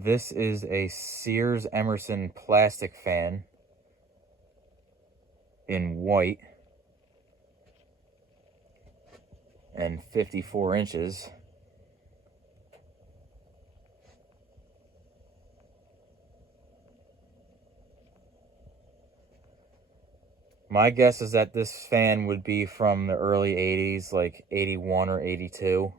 This is a Sears Emerson plastic fan in white and 54 inches. My guess is that this fan would be from the early 80s, like 81 or 82.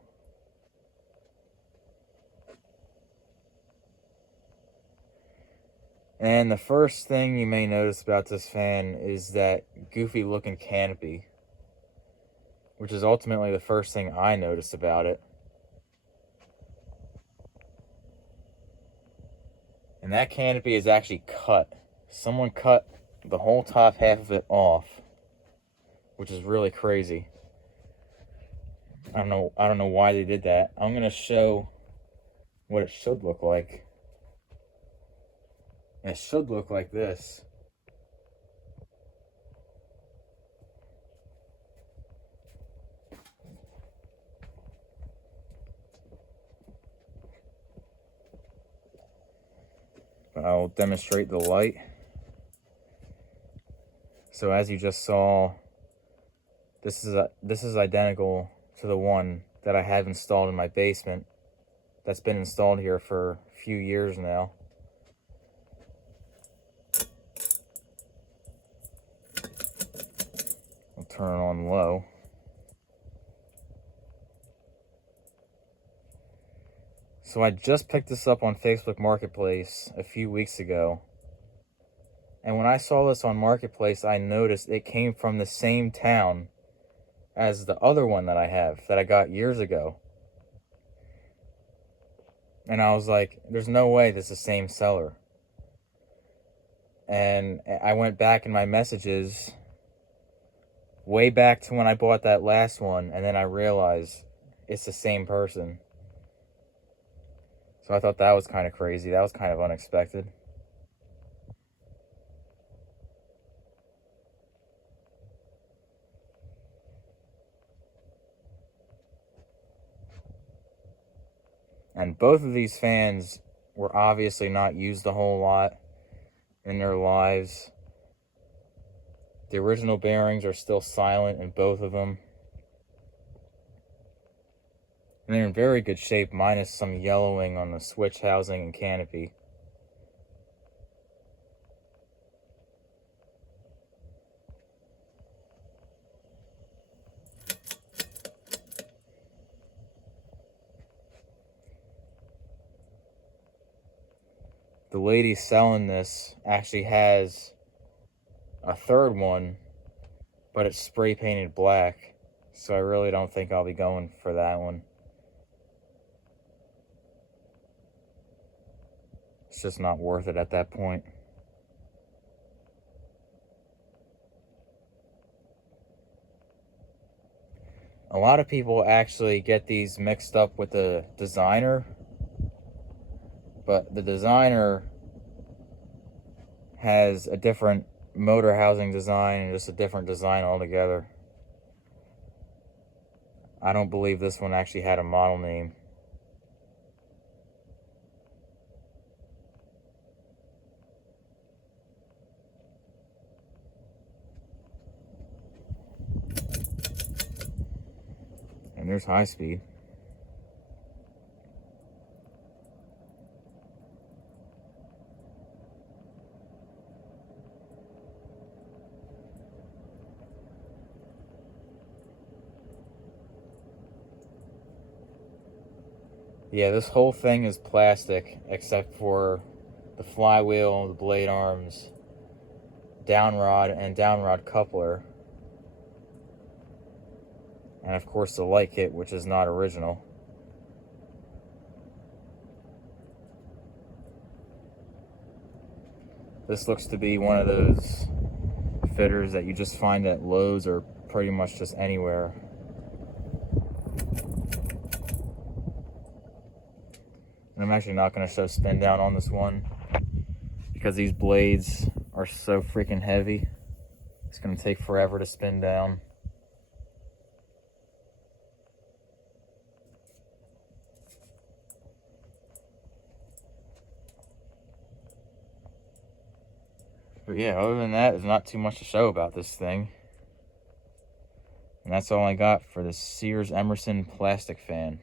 And the first thing you may notice about this fan is that goofy looking canopy, which is ultimately the first thing I noticed about it. And that canopy is actually cut. Someone cut the whole top half of it off, which is really crazy. I don't know why they did that. I'm gonna show what it should look like. It should look like this. I'll demonstrate the light. So as you just saw, this is identical to the one that I have installed in my basement. That's been installed here for a few years now. I'll turn it on low. So I just picked this up on Facebook Marketplace a few weeks ago. And when I saw this on Marketplace, I noticed it came from the same town as the other one that I have, that I got years ago. And I was like, there's no way this is the same seller. And I went back in my messages way back to when I bought that last one, and then I realized it's the same person. So I thought that was kind of crazy. That was kind of unexpected. And both of these fans were obviously not used a whole lot in their lives. The original bearings are still silent in both of them. And they're in very good shape, minus some yellowing on the switch housing and canopy. The lady selling this actually has a third one, but it's spray painted black, so I really don't think I'll be going for that one. It's just not worth it at that point. A lot of people actually get these mixed up with the designer, but the designer has a different motor housing design and just a different design altogether. I don't believe this one actually had a model name. And there's high speed. Yeah, this whole thing is plastic except for the flywheel, the blade arms, downrod, and downrod coupler. And of course the light kit, which is not original. This looks to be one of those fitters that you just find at Lowe's or pretty much just anywhere. And I'm actually not going to show spin down on this one because these blades are so freaking heavy. It's going to take forever to spin down. But yeah, other than that, there's not too much to show about this thing. And that's all I got for the Sears Emerson plastic fan.